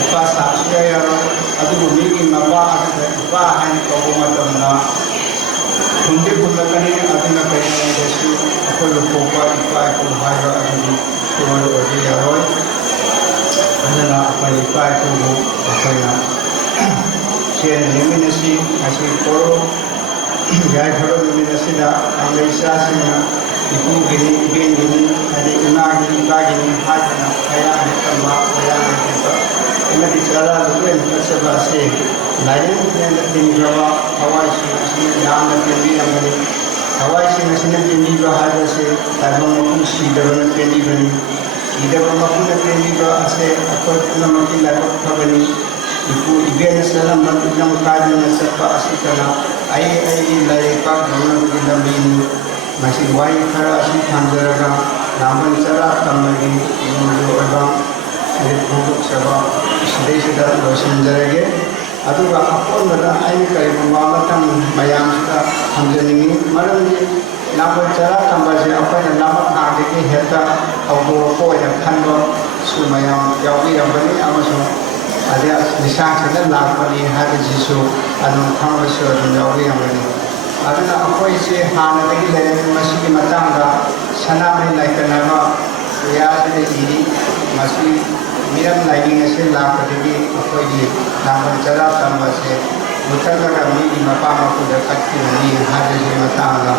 ꯏꯄꯥ ꯁꯥꯕꯁꯨ ꯌꯥꯔꯣꯏ ꯑꯗꯨꯕꯨ ꯃꯤꯒꯤ ꯃꯄꯥ ꯑꯗꯨꯗ ꯏꯄꯥ ꯍꯥꯏꯅ ꯀꯧꯕ ꯃꯇꯝꯗ ꯈꯨꯝꯗꯤ ꯈꯨꯝꯂꯛꯀꯅꯤ ꯑꯗꯨꯅ ꯀꯔꯤꯒꯨꯝꯕꯗꯁꯨ ꯑꯩꯈꯣꯏꯕꯨ ꯄꯣꯛꯄ ꯏꯄꯥ ꯏꯄꯨ ꯍꯥꯏꯕ ꯑꯗꯨꯗꯤ ꯁꯨꯡꯑꯣꯏ ꯑꯣꯏꯕ ꯌꯥꯔꯣꯏ ꯑꯗꯨꯅ ꯑꯩꯈꯣꯏ ꯏꯄꯥ ꯏꯄꯨꯕꯨ ꯑꯩꯈꯣꯏꯅ ꯆꯦꯟꯅ ꯂꯦꯡꯃꯤꯟꯅꯁꯤ ꯉꯁꯤ ꯄꯣꯔꯣ ꯌꯥꯏꯐꯕ ꯅꯨꯃꯤꯠ ꯑꯁꯤꯗ ꯀꯪꯂꯩ ꯏꯆꯥꯁꯤꯡꯅ ꯏꯄꯨꯒꯤꯅꯤ ꯏꯕꯦꯟꯒꯤꯅꯤ ꯍꯥꯏꯗꯤ ꯏꯃꯥꯒꯤꯅꯤ ꯏꯄꯥꯒꯤꯅꯤ ꯍꯥꯏꯗꯅ ꯃꯌꯥꯝ ꯇꯝꯕ ꯃꯌꯥꯝ ꯍꯦꯟꯕ ꯑꯃꯗꯤ ꯆꯥꯔꯥ ꯂꯣꯏꯅ ꯀꯠꯆꯕ ꯑꯁꯤ ꯂꯥꯏꯅꯤꯡ ꯇꯤꯟꯈ꯭ꯔꯕ ꯍꯋꯥꯏꯁꯤꯡ ꯑꯁꯤꯅ ꯌꯥꯝꯅ ꯄꯦꯟꯕꯤꯔꯝꯒꯅꯤ ꯍꯋꯥꯏꯁꯤꯡ ꯑꯁꯤꯅ ꯄꯦꯟꯕꯤꯕ ꯍꯥꯏꯕꯁꯤ ꯇꯥꯏꯕꯪ ꯃꯄꯨ ꯁꯤꯗꯕꯅ ꯄꯦꯟꯕꯤꯕꯅꯤ ꯁꯤꯗꯕ ꯃꯄꯨꯅ ꯄꯦꯟꯕꯤꯕ ꯑꯁꯤ ꯑꯩꯈꯣꯏ ꯄꯨꯝꯅꯃꯛꯀꯤ ꯂꯥꯏꯕꯛ ꯐꯕꯅꯤ ꯏꯄꯨ ꯏꯕꯦꯟꯅ ꯆꯠꯂꯝꯕ ꯂꯝ ꯀꯥꯏꯗꯅ ꯆꯠꯄ ꯑꯁꯤꯇꯅ ꯑꯩꯒꯤ ꯂꯥꯏꯔꯩꯄꯥꯛ ꯌꯧꯅꯕꯒꯤ ꯂꯝꯕꯤꯅꯤ ꯃꯁꯤ ꯋꯥꯍꯩ ꯈꯔ ꯑꯁꯤ ꯊꯝꯖꯔꯒ ꯂꯥꯡꯕꯟ ꯆꯔꯥ ꯇꯝꯕꯒꯤ ꯅꯣꯡꯃꯒꯤ ꯑꯣꯏꯕ ꯐꯣꯡꯗꯣꯛꯆꯕ ꯁꯤꯗꯩꯁꯤꯗ ꯂꯣꯏꯁꯤꯟꯖꯔꯒꯦ ꯑꯗꯨꯒ ꯑꯀꯣꯟꯕꯗ ꯑꯩꯅ ꯀꯔꯤꯒꯨꯝꯕ ꯑꯃꯇꯪ ꯃꯌꯥꯝꯁꯤꯗ ꯊꯝꯖꯅꯤꯡꯉꯤ ꯃꯔꯝꯗꯤ ꯂꯥꯡꯕꯟ ꯆꯔꯥ ꯇꯝꯕꯁꯦ ꯑꯩꯈꯣꯏꯅ ꯅꯃꯛꯉꯥꯡꯗꯒꯤ ꯍꯦꯛꯇ ꯍꯧꯗꯣꯔꯛꯄ ꯑꯣꯏꯅ ꯈꯟꯕꯁꯨ ꯃꯌꯥꯝ ꯌꯥꯎꯕꯤꯔꯝꯒꯅꯤ ꯑꯃꯁꯨꯡ ꯑꯗꯩ ꯂꯤꯁꯥꯡꯁꯤꯗ ꯂꯥꯛꯄꯅꯤ ꯍꯥꯏꯕꯁꯤꯁꯨ ꯑꯗꯨꯝ ꯈꯪꯕꯁꯨ ꯑꯗꯨꯝ ꯌꯥꯎꯕꯤꯔꯝꯒꯅꯤ ꯑꯗꯨꯅ ꯑꯩꯈꯣꯏꯁꯦ ꯍꯥꯟꯅꯗꯒꯤ ꯂꯩꯔꯝꯃꯤ ꯃꯁꯤꯒꯤ ꯃꯇꯥꯡꯗ ꯁꯅꯥꯃꯍꯤ ꯂꯥꯏꯀꯠꯅꯕ ꯄꯨꯌꯥꯁꯤꯗ ꯏꯔꯤ ꯃꯁꯤ ꯃꯤꯔꯝ ꯂꯥꯏꯅꯤꯡ ꯑꯁꯤ ꯂꯥꯛꯄꯗꯒꯤ ꯑꯩꯈꯣꯏꯒꯤ ꯂꯥꯡꯕꯟ ꯆꯔꯥ ꯇꯝꯕꯁꯦ ꯃꯨꯊꯠꯂꯒ ꯃꯤꯒꯤ ꯃꯄꯥ ꯃꯄꯨꯗ ꯀꯠꯈꯤꯕꯅꯤ ꯍꯥꯏꯕꯒꯤ ꯃꯇꯥꯡꯗ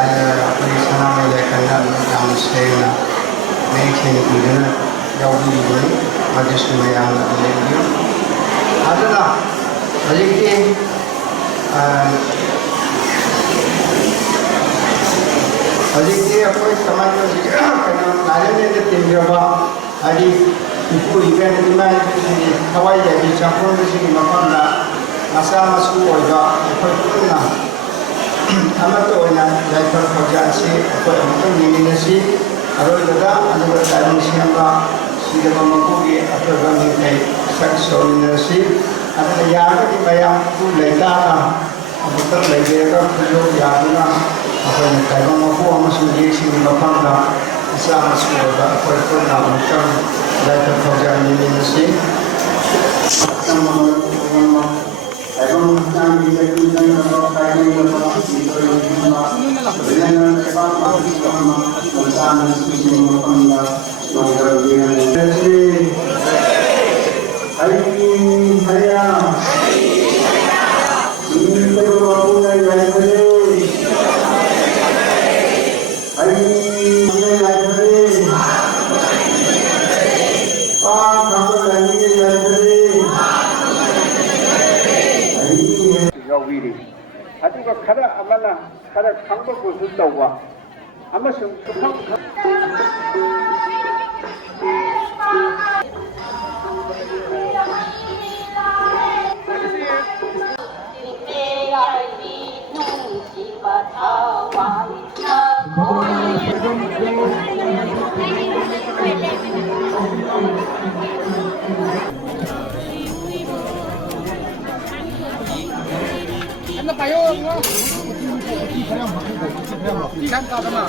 ꯑꯩꯈꯣꯏꯒꯤ ꯁꯅꯥꯃꯍꯤ ꯂꯥꯏꯀꯠꯅ ꯌꯥꯝ ꯁꯦꯡꯅ ꯃꯌꯦꯛ ꯁꯦꯡꯅ ꯏꯗꯨꯅ ꯌꯥꯎꯕꯤꯔꯤꯕꯅꯤ ꯃꯗꯨꯁꯨ ꯃꯌꯥꯝꯅ ꯂꯩꯕꯤꯌꯨ ꯑꯗꯨꯅ ꯍꯧꯖꯤꯛꯇꯤ ꯑꯩꯈꯣꯏ ꯀꯃꯥꯏꯅ ꯀꯩꯅꯣ ꯂꯥꯏꯔꯦꯟꯗ ꯇꯤꯟꯈ꯭ꯔꯕ ꯍꯥꯏꯗꯤ ꯏꯄꯨ ꯏꯕꯦꯟ ꯏꯃꯥ ꯏꯄꯨꯁꯤꯡꯒꯤ ꯊꯋꯥꯏ ꯌꯥꯏꯕꯤ ꯆꯥꯛꯀꯣꯟꯕꯁꯤꯡꯒꯤ ꯃꯐꯝꯗ ꯃꯆꯥ ꯃꯁꯨ ꯑꯣꯏꯕ ꯑꯩꯈꯣꯏ ꯄꯨꯟꯅ ꯑꯃꯠꯇ ꯑꯣꯏꯅ ꯌꯥꯏꯐ ꯊꯧꯖꯥꯜꯁꯤ ꯑꯩꯈꯣꯏ ꯑꯃꯨꯛꯇꯪ ꯌꯦꯡꯃꯤꯟꯅꯁꯤ ꯑꯔꯣꯏꯕꯗ ꯑꯗꯨꯒ ꯇꯥꯏꯕꯪ ꯁꯦꯝꯕ ꯁꯤꯗꯕ ꯃꯄꯨꯒꯤ ꯑꯐꯕ ꯃꯤꯡꯈꯩ ꯁꯛ ꯁꯣꯟꯃꯤꯟꯅꯔꯁꯤ ꯑꯗꯨꯅ ꯌꯥꯔꯒꯗꯤ ꯃꯌꯥꯝꯕꯨ ꯂꯩꯇꯥꯅ ꯑꯃꯨꯛꯇꯪ ꯂꯩꯕꯤꯔꯒ ꯈꯨꯌꯧ ꯌꯥꯗꯨꯅ ꯑꯩꯈꯣꯏꯅ ꯇꯥꯏꯕꯪ ꯃꯄꯨ ꯑꯃꯁꯨꯡ ꯌꯦꯛꯁꯤꯡꯒꯤ ꯃꯐꯝꯗ ꯃꯆꯥ ꯃꯁꯨ ꯑꯣꯏꯕ ꯑꯩꯈꯣꯏ ꯄꯨꯟꯅ ꯑꯃꯨꯛꯇꯪ ꯌꯥꯏꯐ ꯊꯧꯖꯥꯜ ꯌꯦꯡꯃꯤꯟꯅꯁꯤ ꯇꯥꯏꯕꯪ ꯍꯛꯆꯥꯡꯒꯤ ꯂꯩꯕꯤ ꯆꯪꯅꯕ ꯀꯥꯏꯅꯕ ꯃꯆꯥ ꯃꯁꯨꯁꯤꯡꯒꯤ ꯃꯐꯝꯗ ꯌꯥꯎꯕꯤꯔꯤ ꯑꯗꯨꯒ ꯈꯔ ꯑꯃꯅ ꯈꯔ ꯈꯪꯕꯕꯨꯁꯨ ꯇꯧꯕ ꯑꯃꯁꯨꯡ ꯁꯨꯈꯪ Ano tayo, no? Ikan ka naman.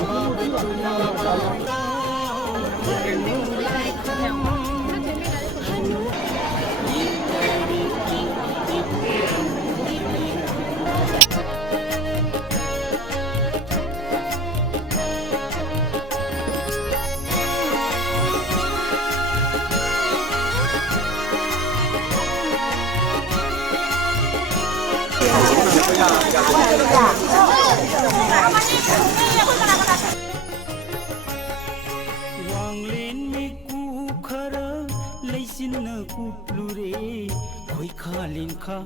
लिंखा